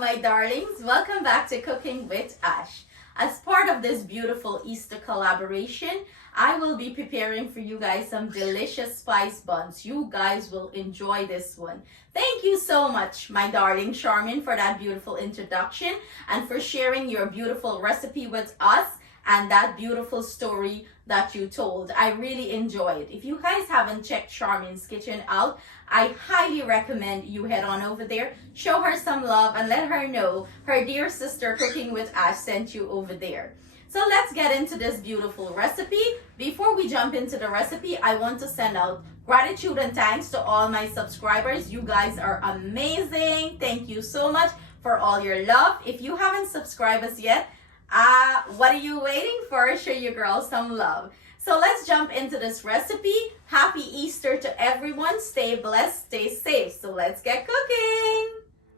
my darlings, welcome back to Cooking with Ash. As part of this beautiful Easter collaboration, I will be preparing for you guys some delicious spice buns. You guys will enjoy this one. Thank you so much, my darling Charmin, for that beautiful introduction and for sharing your beautiful recipe with us and that beautiful story that you told. I really enjoyed it. If you guys haven't checked Charmin's kitchen out, I highly recommend you head on over there, show her some love, and let her know her dear sister Cooking with Ash sent you over there. So let's get into this beautiful recipe. Before we jump into the recipe, I want to send out gratitude and thanks to all my subscribers. You guys are amazing. Thank you so much for all your love. If you haven't subscribed us yet, what are you waiting for? Show your girl some love. So let's jump into this recipe. Happy Easter to everyone. Stay blessed, stay safe. So let's get cooking.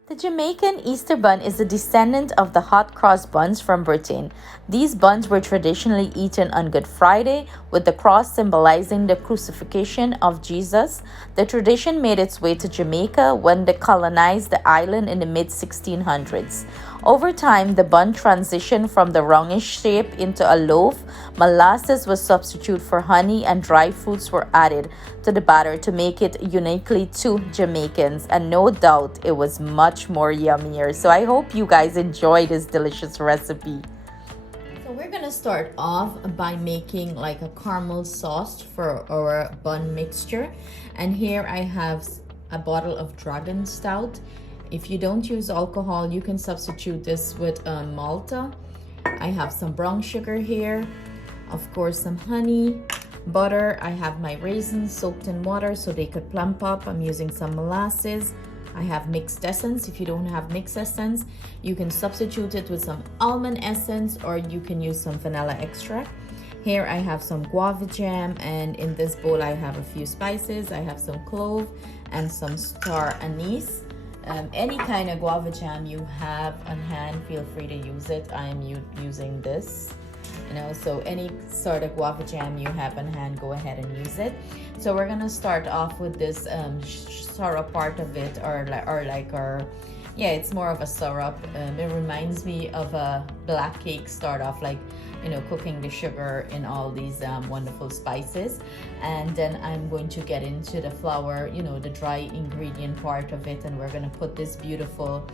The Jamaican Easter bun is a descendant of the hot cross buns from Britain. These buns were traditionally eaten on Good Friday, with the cross symbolizing the crucifixion of Jesus. The tradition made its way to Jamaica when they colonized the island in the mid-1600s. Over time, the bun transitioned from the roundish shape into a loaf. Molasses was substituted for honey, and dry fruits were added to the batter to make it uniquely to Jamaicans. And no doubt, it was much more yummier. So I hope you guys enjoy this delicious recipe. So we're gonna start off by making like a caramel sauce for our bun mixture. And here I have a bottle of dragon stout. If you don't use alcohol, you can substitute this with Malta. I have some brown sugar here, of course some honey, butter. I have my raisins soaked in water so they could plump up. I'm using some molasses. I have mixed essence. If you don't have mixed essence, you can substitute it with some almond essence, or you can use some vanilla extract. Here I have some guava jam, and in this bowl I have a few spices. I have some clove and some star anise. Any kind of guava jam you have on hand, feel free to use it. I am using this, so any sort of guava jam you have on hand, go ahead and use it. So we're gonna start off with this syrup part of it, it's more of a syrup. It reminds me of a black cake. Start off like cooking the sugar in all these wonderful spices, and then I'm going to get into the flour, the dry ingredient part of it, and we're going to put this beautiful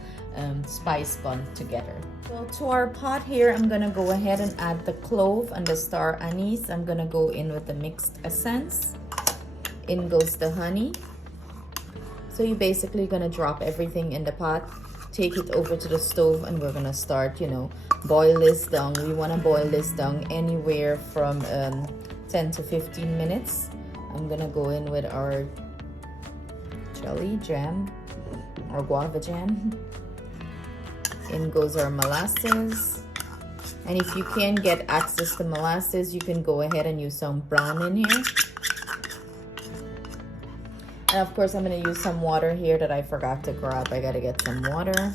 spice bun together. So to our pot here, I'm going to go ahead and add the clove and the star anise. I'm going to go in with the mixed essence. In goes the honey. So you're basically going to drop everything in the pot, take it over to the stove, and we're going to start, boil this down. We want to boil this down anywhere from 10 to 15 minutes. I'm going to go in with our jelly jam, or guava jam. In goes our molasses. And if you can get access to molasses, you can go ahead and use some brown in here. And of course, I'm going to use some water here that I forgot to grab. I got to get some water.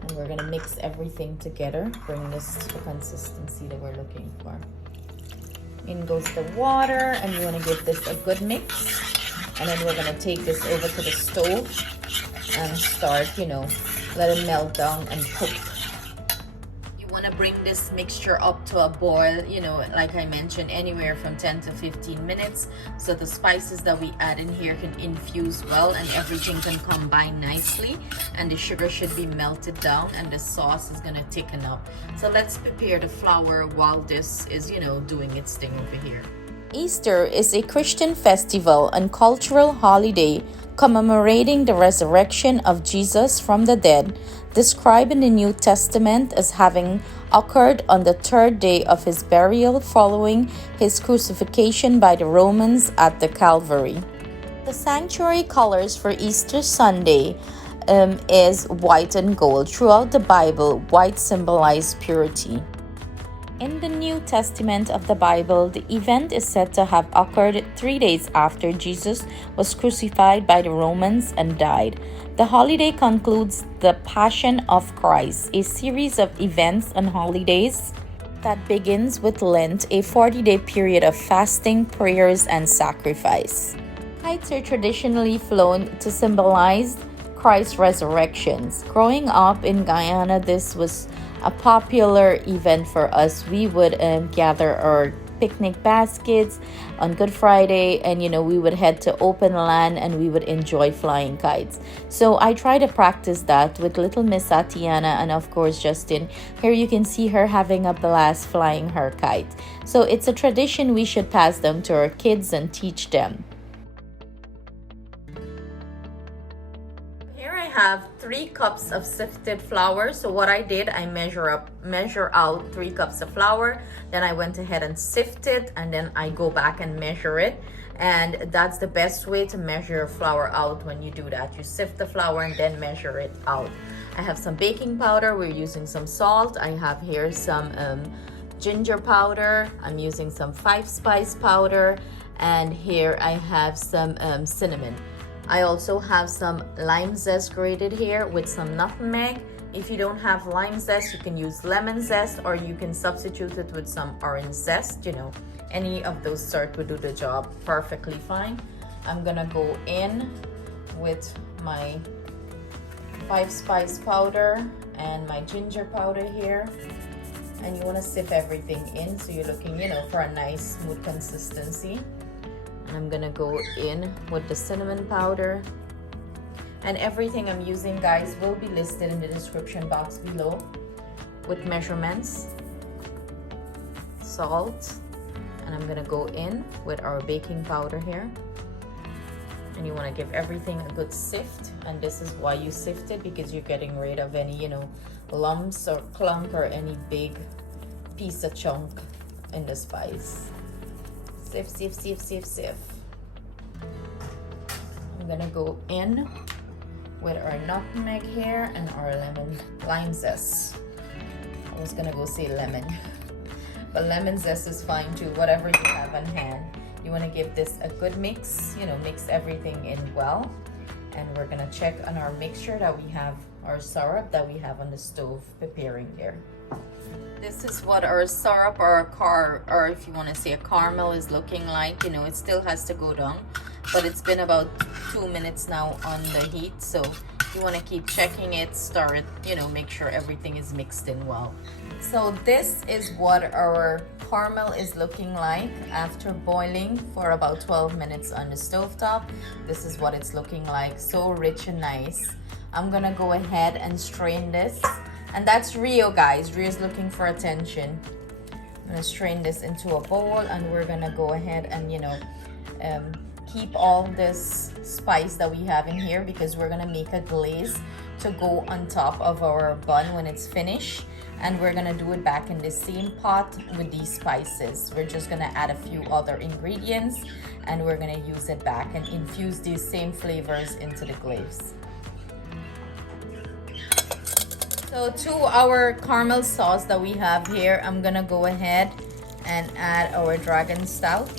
And we're going to mix everything together. Bring this to the consistency that we're looking for. In goes the water. And you want to give this a good mix. And then we're going to take this over to the stove and start, let it melt down and cook. Want to bring this mixture up to a boil, like I mentioned, anywhere from 10 to 15 minutes, so the spices that we add in here can infuse well and everything can combine nicely, and the sugar should be melted down and the sauce is going to thicken up. So let's prepare the flour while this is doing its thing over here. Easter is a Christian festival and cultural holiday commemorating the resurrection of Jesus from the dead, described in the New Testament as having occurred on the third day of his burial following his crucifixion by the Romans at the Calvary. The sanctuary colors for Easter Sunday is white and gold. Throughout the Bible, white symbolizes purity. In the New Testament of the Bible, the event is said to have occurred 3 days after Jesus was crucified by the Romans and died. The holiday concludes the Passion of Christ, a series of events and holidays that begins with Lent, a 40-day period of fasting, prayers, and sacrifice. Kites are traditionally flown to symbolize Christ resurrections. Growing up in Guyana, this was a popular event for us. We would gather our picnic baskets on Good Friday, and we would head to open land and we would enjoy flying kites. So I try to practice that with little Miss Tatiana and of course Justin. Here you can see her having a blast flying her kite. So it's a tradition we should pass down to our kids and teach them. Here I have 3 cups of sifted flour. So what I did, I measure out 3 cups of flour, then I went ahead and sift it, and then I go back and measure it. And that's the best way to measure flour out. When you do that, you sift the flour and then measure it out. I have some baking powder, we're using some salt, I have here some ginger powder, I'm using some 5-spice powder, and here I have some cinnamon. I also have some lime zest grated here with some nutmeg. If you don't have lime zest, you can use lemon zest, or you can substitute it with some orange zest. Any of those sort would do the job perfectly fine. I'm gonna go in with my 5-spice powder and my ginger powder here, and you want to sift everything in so you're looking for a nice smooth consistency. I'm gonna go in with the cinnamon powder, and everything I'm using, guys, will be listed in the description box below with measurements. Salt, and I'm gonna go in with our baking powder here, and you want to give everything a good sift. And this is why you sift it, because you're getting rid of any lumps or clunk or any big piece of chunk in the spice. Sift, sift, sift, sift, sift. I'm gonna go in with our nutmeg here and our lime zest. I was gonna go say lemon, but lemon zest is fine too, whatever you have on hand. You wanna give this a good mix, mix everything in well. And we're gonna check on our mixture that we have, our syrup that we have on the stove preparing there. This is what our syrup or if you want to say a caramel is looking like. It still has to go down, but it's been about 2 minutes now on the heat, so you want to keep checking it, stir it, make sure everything is mixed in well. So this is what our caramel is looking like after boiling for about 12 minutes on the stovetop. This is what it's looking like, so rich and nice. I'm gonna go ahead and strain this. And that's Rio, guys. Rio's looking for attention. I'm gonna strain this into a bowl, and we're gonna go ahead and keep all this spice that we have in here, because we're gonna make a glaze to go on top of our bun when it's finished. And we're gonna do it back in the same pot with these spices. We're just gonna add a few other ingredients, and we're gonna use it back and infuse these same flavors into the glaze. So to our caramel sauce that we have here, I'm gonna go ahead and add our dragon stout.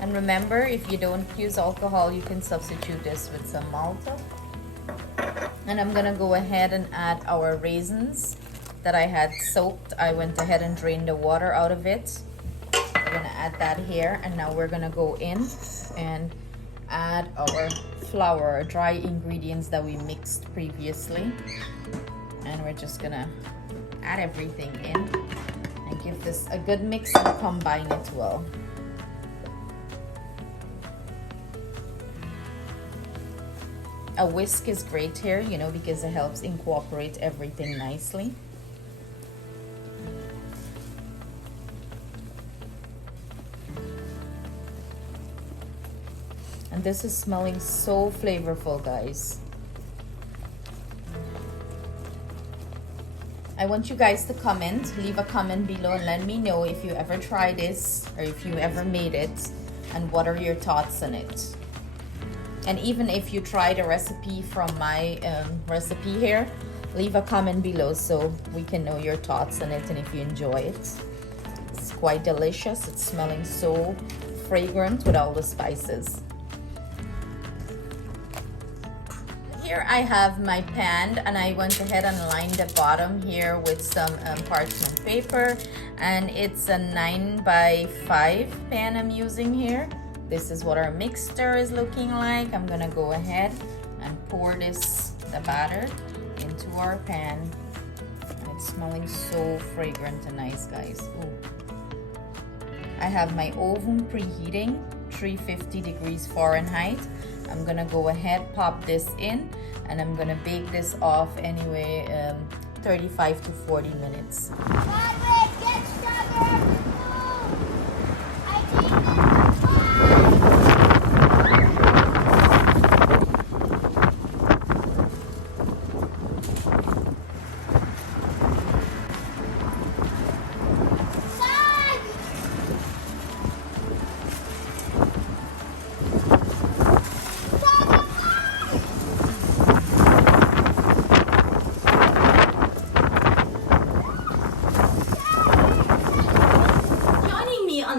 And remember, if you don't use alcohol, you can substitute this with some Malta. And I'm gonna go ahead and add our raisins that I had soaked. I went ahead and drained the water out of it. We're gonna add that here, and now we're gonna go in and add our flour, dry ingredients that we mixed previously, and we're just gonna add everything in and give this a good mix and combine it well. A whisk is great here, because it helps incorporate everything nicely. And this is smelling so flavorful, guys. I want you guys to comment, leave a comment below, and let me know if you ever tried this or if you ever made it, and what are your thoughts on it. And even if you tried a recipe from my recipe here, leave a comment below so we can know your thoughts on it and if you enjoy it. It's quite delicious. It's smelling so fragrant with all the spices. Here I have my pan, and I went ahead and lined the bottom here with some parchment paper, and it's a 9x5 pan I'm using here. this is what our mixture is looking like. I'm gonna go ahead and pour the batter into our pan. And it's smelling so fragrant and nice, guys. Ooh. I have my oven preheating 350 degrees Fahrenheit. I'm gonna go ahead, pop this in, and I'm gonna bake this off anyway 35 to 40 minutes.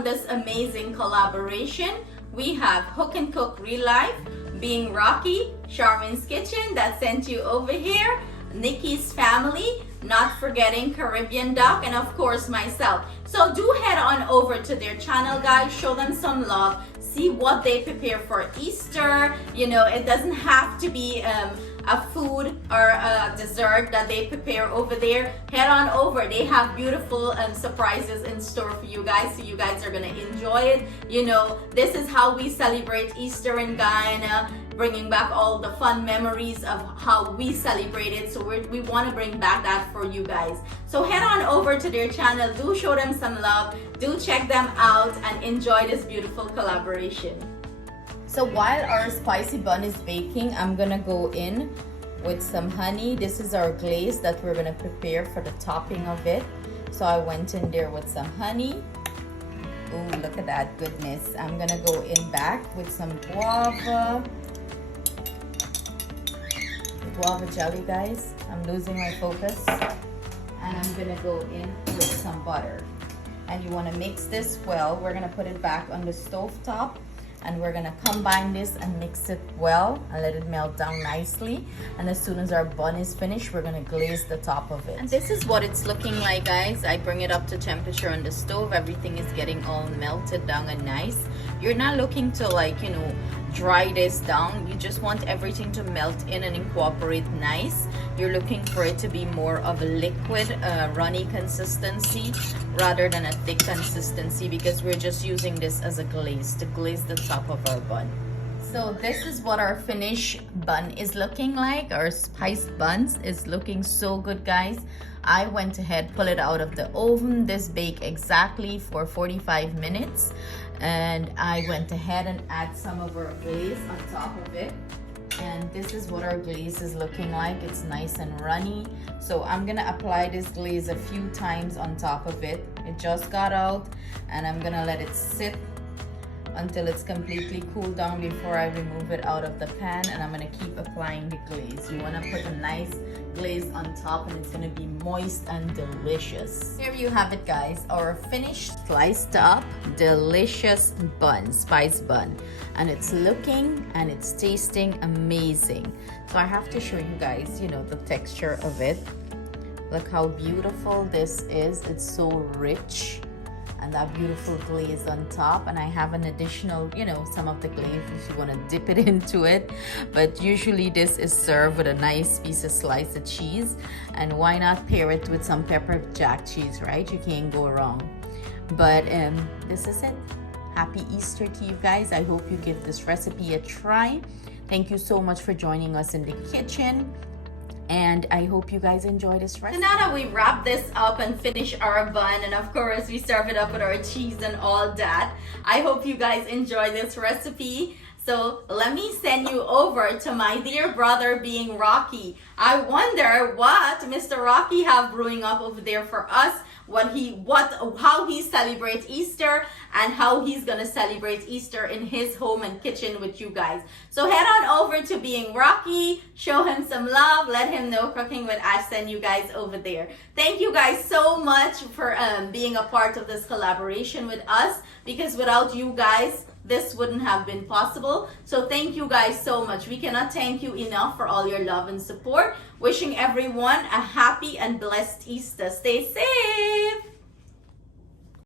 This amazing collaboration, we have Hook and Cook Real Life, Being Rocky, Charmin's Kitchen that sent you over here, Nikki's family, not forgetting Caribbean Duck, and of course myself. So do head on over to their channel, guys, show them some love, see what they prepare for Easter. You know, it doesn't have to be a food or a dessert that they prepare over there. Head on over, they have beautiful surprises in store for you guys, so you guys are gonna enjoy it. You know, this is how we celebrate Easter in Guyana, bringing back all the fun memories of how we celebrate it. So we want to bring back that for you guys. So head on over to their channel, do show them some love, do check them out, and enjoy this beautiful collaboration. So while our spicy bun is baking, I'm gonna go in with some honey. This is our glaze that we're gonna prepare for the topping of it. So I went in there with some honey. Oh, look at that goodness. I'm gonna go in back with some guava jelly, guys. I'm losing my focus. And I'm gonna go in with some butter. And you wanna mix this well. We're gonna put it back on the stove top. And we're gonna combine this and mix it well and let it melt down nicely. And as soon as our bun is finished, we're gonna glaze the top of it. And this is what it's looking like, guys. I bring it up to temperature on the stove. Everything is getting all melted down and nice. You're not looking to, like, you know, dry this down. You just want everything to melt in and incorporate nice. You're looking for it to be more of a liquid, runny consistency rather than a thick consistency, because we're just using this as a glaze to glaze the top of our bun. So this is what our finished bun is looking like. Our spiced buns is looking so good, guys. I went ahead, pull it out of the oven. This baked exactly for 45 minutes. And I went ahead and add some of our glaze on top of it. And this is what our glaze is looking like. It's nice and runny. So I'm gonna apply this glaze a few times on top of it. It just got out, and I'm gonna let it sit until it's completely cooled down before I remove it out of the pan. And I'm gonna keep applying the glaze. You wanna put a nice glaze on top, and it's gonna be moist and delicious. Here you have it, guys, our finished sliced up delicious bun, spice bun, and it's looking and it's tasting amazing. So I have to show you guys, you know, the texture of it. Look how beautiful this is. It's so rich, and that beautiful glaze on top. And I have an additional, you know, some of the glaze if you want to dip it into it. But usually this is served with a nice piece of slice of cheese. And why not pair it with some pepper jack cheese, right? You can't go wrong. But this is it. Happy Easter to you guys. I hope you give this recipe a try. Thank you so much for joining us in the kitchen. And I hope you guys enjoy this recipe. So now that we wrap this up and finish our bun, and of course we serve it up with our cheese and all that, I hope you guys enjoy this recipe. So let me send you over to my dear brother, Being Rocky. I wonder what Mr. Rocky have brewing up over there for us, how he celebrates Easter, and how he's gonna celebrate Easter in his home and kitchen with you guys. So head on over to Being Rocky, show him some love, let him know Cooking with Ash sent you guys over there. Thank you guys so much for being a part of this collaboration with us, because without you guys, this wouldn't have been possible. So thank you guys so much. We cannot thank you enough for all your love and support. Wishing everyone a happy and blessed Easter. Stay safe.